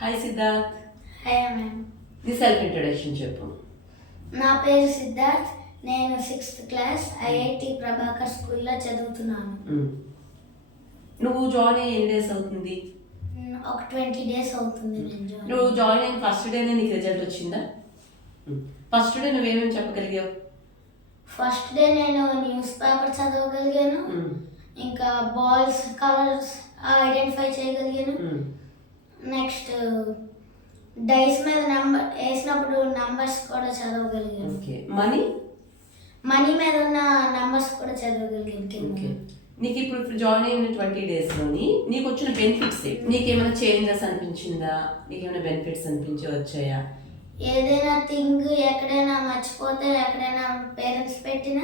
Hi Siddharth. Hi ma'am. నీ self introduction చెప్పు. నా పేరు సిద్ధార్థ్. నేను 6th క్లాస్ ఐఐటి ప్రభాకర్ స్కూల్లో చదువుతున్నాను. నువ్వు జాయిన్ అయ్యి ఎన్ని డేస్ అవుతుంది? ఒక 20 days అవుతుంది నేను నువ్వు జాయిన్ అయిన ఫస్ట్ డేనే నీకు రిజల్ట్ వచ్చిందా? ఫస్ట్ డే నువ్వేమేమి చెప్పగలిగావు? ఫస్ట్ డే నేను న్యూస్ పేపర్ చదవగలిగాను, ఇంకా బాల్స్ కలర్స్ ఐడెంటిఫై చేయగలిగాను. నెక్స్ట్ డైస్ మీద నెంబర్ వేసినప్పుడు నంబర్స్ కూడా చదవగలిగాను. మనీ మీద ఉన్న నంబర్స్ కూడా చదవగలిగాను. నీకు ఇప్పుడు జాయిన్ అయిన 20 daysలోని నీకు వచ్చిన బెనిఫిట్స్ నీకేమైనా చేంజెస్ అనిపించిందా? నీకేమైనా బెనిఫిట్స్ వచ్చాయా? ఏదైనా థింగ్ ఎక్కడైనా మర్చిపోతే ఎక్కడైనా పేరెంట్స్ పెట్టినా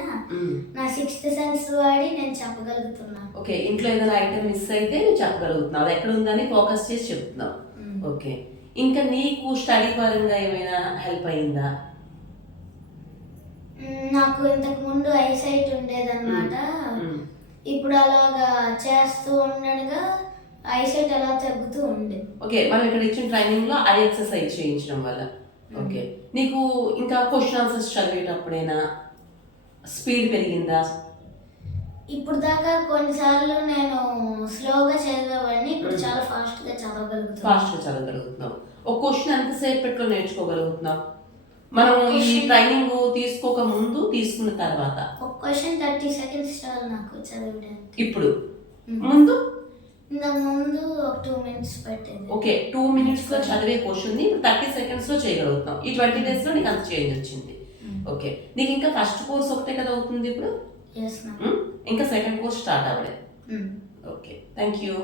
నా 6th సెన్స్ వాడి నేను చెప్పగలుగుతున్నాను. ఓకే, ఇంట్లో ఏదైనా ఐటమ్ మిస్ అయితే నువ్వు చెప్పగలుగుతున్నావు, ఎక్కడ ఉందని ఫోకస్ చేసి చెప్తున్నావు. ఓకే, ఇంకా నీకు స్టడీ పరంగా ఏమైనా హెల్ప్ అయిందా? నాకు ఇంతకు ముందు ఐసైట్ ఉండేదన్నమాట. ఇప్పుడు అలాగా చేస్తూ ఉండగా ఐసైట్ అలా తగ్గుతూ ఉండే. ఓకే, మనం ఇక్కడ ఇచ్చిన ట్రైనింగ్ లో ఐ ఎక్సర్సైజ్ చేయించడం వల్ల ఓకే నీకు ఇంకా క్వశ్చన్ ఆన్సర్స్ చదివేటప్పుడైనా స్పీడ్ పెరిగిందా? ఇప్పుడు దాకా కొన్నిసార్లు నేను స్లోగా చదివేవాడిని, ఇప్పుడు చాలా ఫాస్ట్గా చదవగలుగుతున్నావు. ఒక క్వశ్చన్ ఎంతసేపు పెట్టుకొని నేర్చుకోగలుగుతున్నావు? మనం ఈ ట్రైనింగ్ తీసుకోక ముందు తీసుకున్న తర్వాత ఒక క్వశ్చన్ 30 seconds చాలు నాకు చదవడానికి. ఇప్పుడు ముందు ముందు ఒక 2 minutes పట్టేది. ఓకే, 2 minutes లో చదివే క్వశ్చన్ ని 30 seconds లో చేయగలుగుతాం. ఈ 20 days లో నీకు అంత చేంజ్ వచ్చింది. ఓకే, నీకు ఇంకా ఫస్ట్ కోర్స్ ఒకటే కదా అవుతుంది ఇప్పుడు? yes ma'am. ఇంకా సెకండ్ కోర్స్ స్టార్ట్ అవ్వలేదు. Okay, thank you.